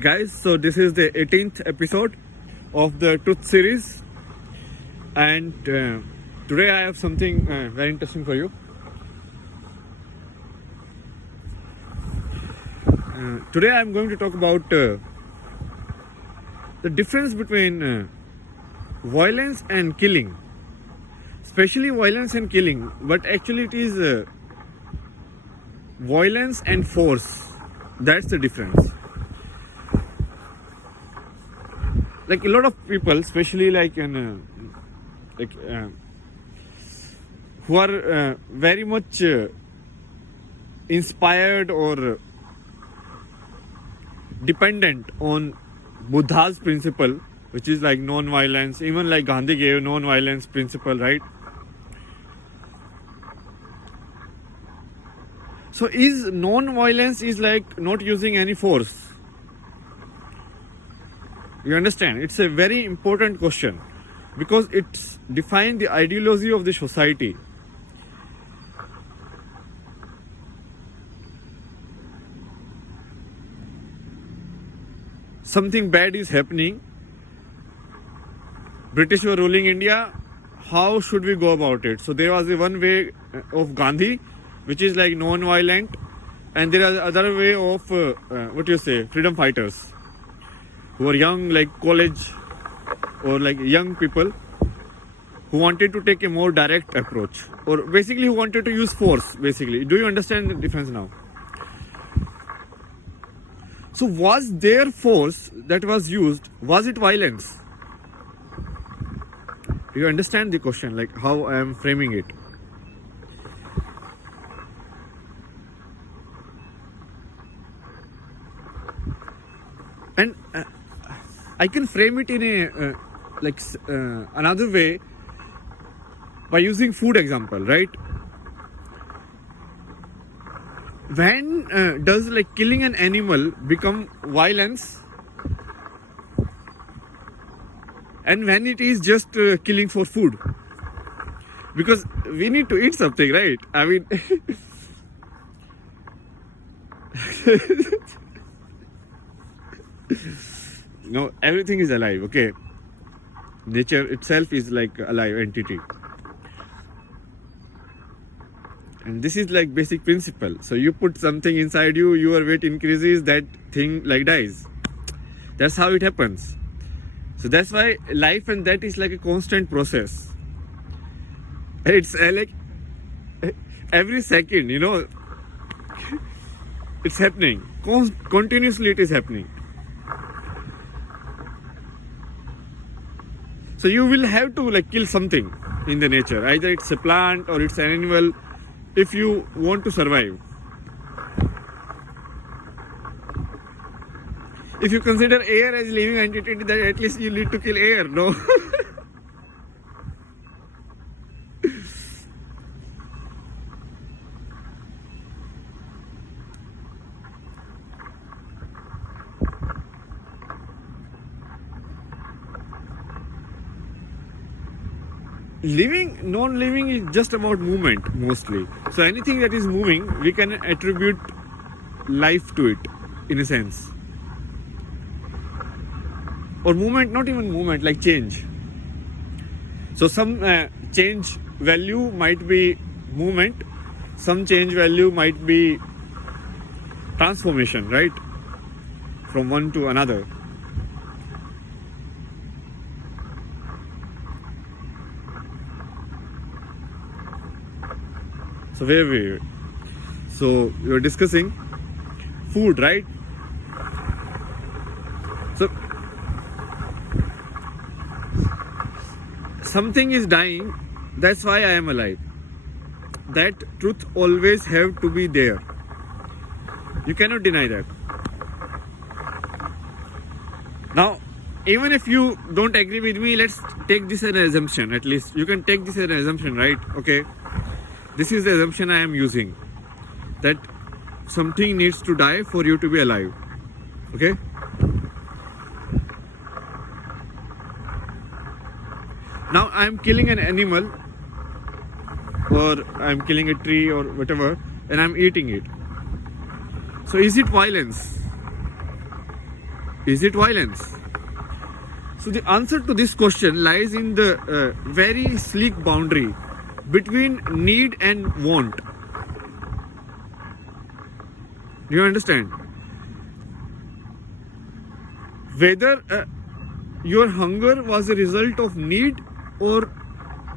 Guys, so this is the 18th episode of the Truth series, and today I have something very interesting for you. Today I am going to talk about the difference between violence and killing, especially violence and killing, but actually it is violence and force. That's the difference. Like a lot of people, especially who are very much inspired or dependent on Buddha's principle, which is like non-violence. Even like Gandhi gave non-violence principle, right? So is non-violence is like not using any force? You understand? It's a very important question because it's defines the ideology of the society. Something bad is happening. British were ruling India. How should we go about it? So there was a one way of Gandhi, which is like non-violent, and there is other way of freedom fighters who are young, like college or like young people who wanted to take a more direct approach, or basically who wanted to use force. Basically, do you understand the difference now? So was there force that was used? Was it violence? Do you understand the question, like how I am framing it? And I can frame it in a another way by using food example, right? When does like killing an animal become violence, and when it is just killing for food? Because we need to eat something, right? I mean no, everything is alive, okay? Nature itself is like a alive entity, and this is like basic principle. So you put something inside you, your weight increases, that thing like dies. That's how it happens. So that's why life and death is like a constant process. It's like every second, it's happening continuously. It is happening. So you will have to like kill something in the nature. Either it's a plant or it's an animal, if you want to survive. If you consider air as living entity, then at least you need to kill air, no? Living, non-living is just about movement mostly. So anything that is moving, we can attribute life to it in a sense. Or movement, not even movement, like change. So some change value might be movement, some change value might be transformation, right? From one to another. So where we? So we were discussing food, right? So something is dying, that's why I am alive. That truth always have to be there. You cannot deny that. Now, even if you don't agree with me, let's take this as an assumption. At least you can take this as an assumption, right? Okay. This is the assumption I am using, that something needs to die for you to be alive. Okay? Now I am killing an animal, or I am killing a tree or whatever, and I am eating it. So is it violence? Is it violence? So the answer to this question lies in the very sleek boundary between need and want. Do you understand? Whether your hunger was a result of need or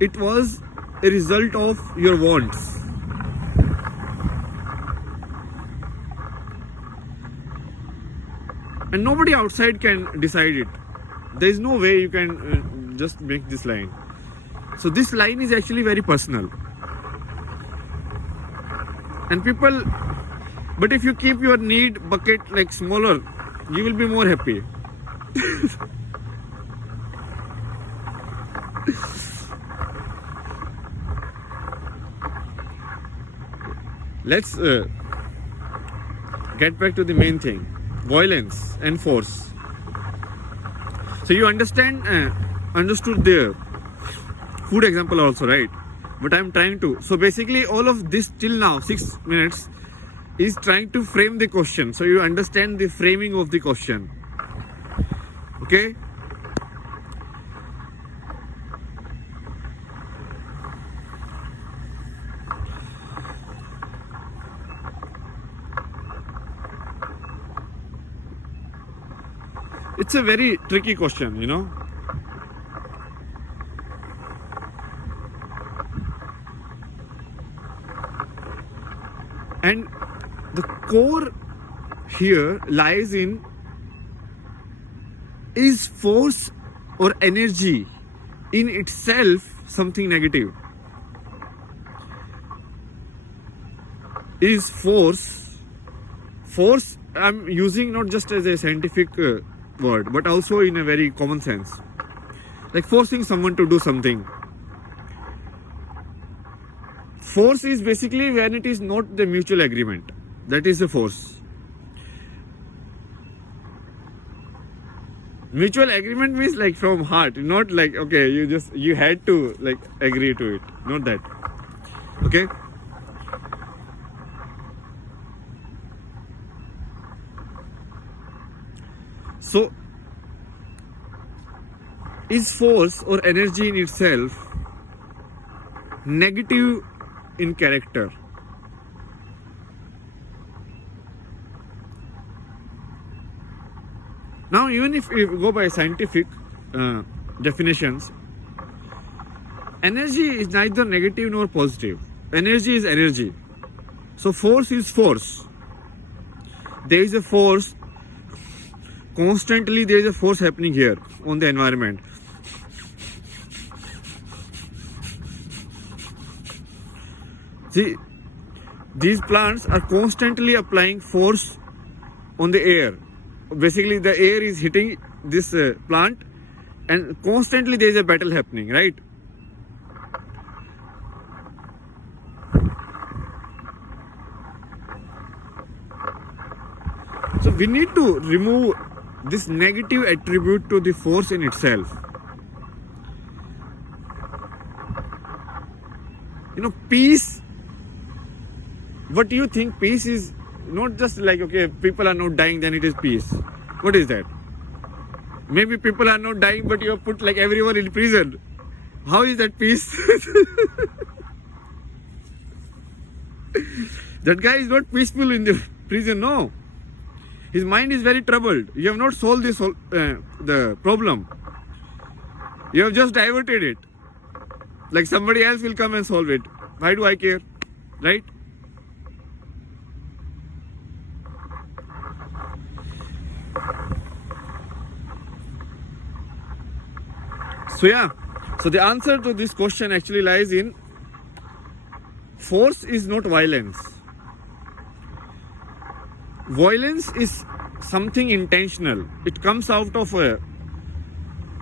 it was a result of your wants. And nobody outside can decide it. There is no way you can just make this line. So this line is actually very personal. And people, but if you keep your need bucket like smaller, you will be more happy. Let's get back to the main thing. Violence and force. So you understood the food example also, right? But I'm trying to. So basically all of this till now, 6 minutes, is trying to frame the question. So you understand the framing of the question. Okay? It's a very tricky question, you know. And the core here lies in, is force or energy in itself something negative? Is force I'm using not just as a scientific word, but also in a very common sense, like forcing someone to do something. Force is basically when it is not the mutual agreement. That is the force. Mutual agreement means like from heart, not like, okay, you had to like agree to it, not that. Okay. So, is force or energy in itself negative in character? Now, even if we go by scientific definitions, energy is neither negative nor positive. Energy is energy. So, force is force. There is a force. Constantly there is a force happening here on the environment. See, these plants are constantly applying force on the air. Basically the air is hitting this plant and constantly there is a battle happening, right? So we need to remove this negative attribute to the force in itself. You know, peace, what do you think peace is? Not just like, okay, people are not dying, then it is peace. What is that? Maybe people are not dying, but you have put like everyone in prison. How is that peace? That guy is not peaceful in the prison, no. His mind is very troubled. You have not solved this the problem. You have just diverted it. Like somebody else will come and solve it. Why do I care? Right? So yeah. So the answer to this question actually lies in, force is not violence. Violence is something intentional. It comes out of a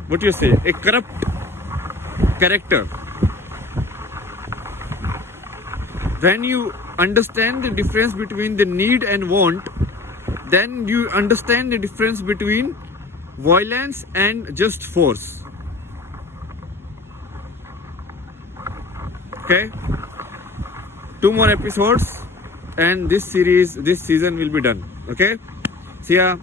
corrupt character. When you understand the difference between the need and want, then you understand the difference between violence and just force. Okay? 2 more episodes and this season will be done. Okay? See ya.